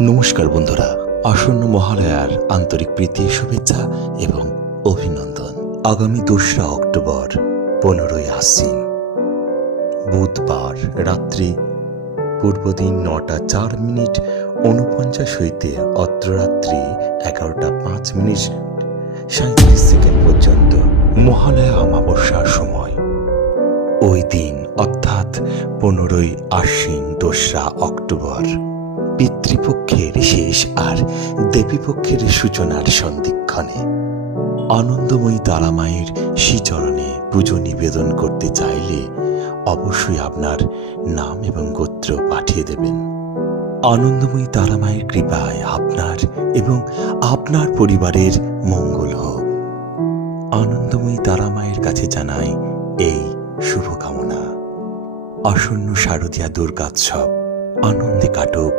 নমস্কার বন্ধুরা, আসন্ন মহালয়ার আন্তরিক প্রীতি, শুভেচ্ছা এবং অভিনন্দন। আগামী 2রা অক্টোবর 15ই আশ্বিন বুধবার রাত্রি পূর্বদিন 9:04 হইতে অত্ররাত্রি 11:05 পর্যন্ত মহালয়া অমাবস্যার সময়। ওই দিন অর্থাৎ 15ই আশ্বিন 2রা অক্টোবর পিতৃপক্ষের শেষ আর দেবীপক্ষের সূচনার সন্ধিক্ষণে আনন্দময়ী তারামায়ের শ্রীচরণে পুজো নিবেদন করতে চাইলে অবশ্যই আপনার নাম এবং গোত্র পাঠিয়ে দেবেন। আনন্দময়ী তারামায়ের কৃপায় আপনার এবং আপনার পরিবারের মঙ্গল হোক। আনন্দময়ী তারামায়ের কাছে জানাই এই শুভকামনা। আসন্ন শারদীয়া দুর্গোৎসব আনন্দে কাটুক।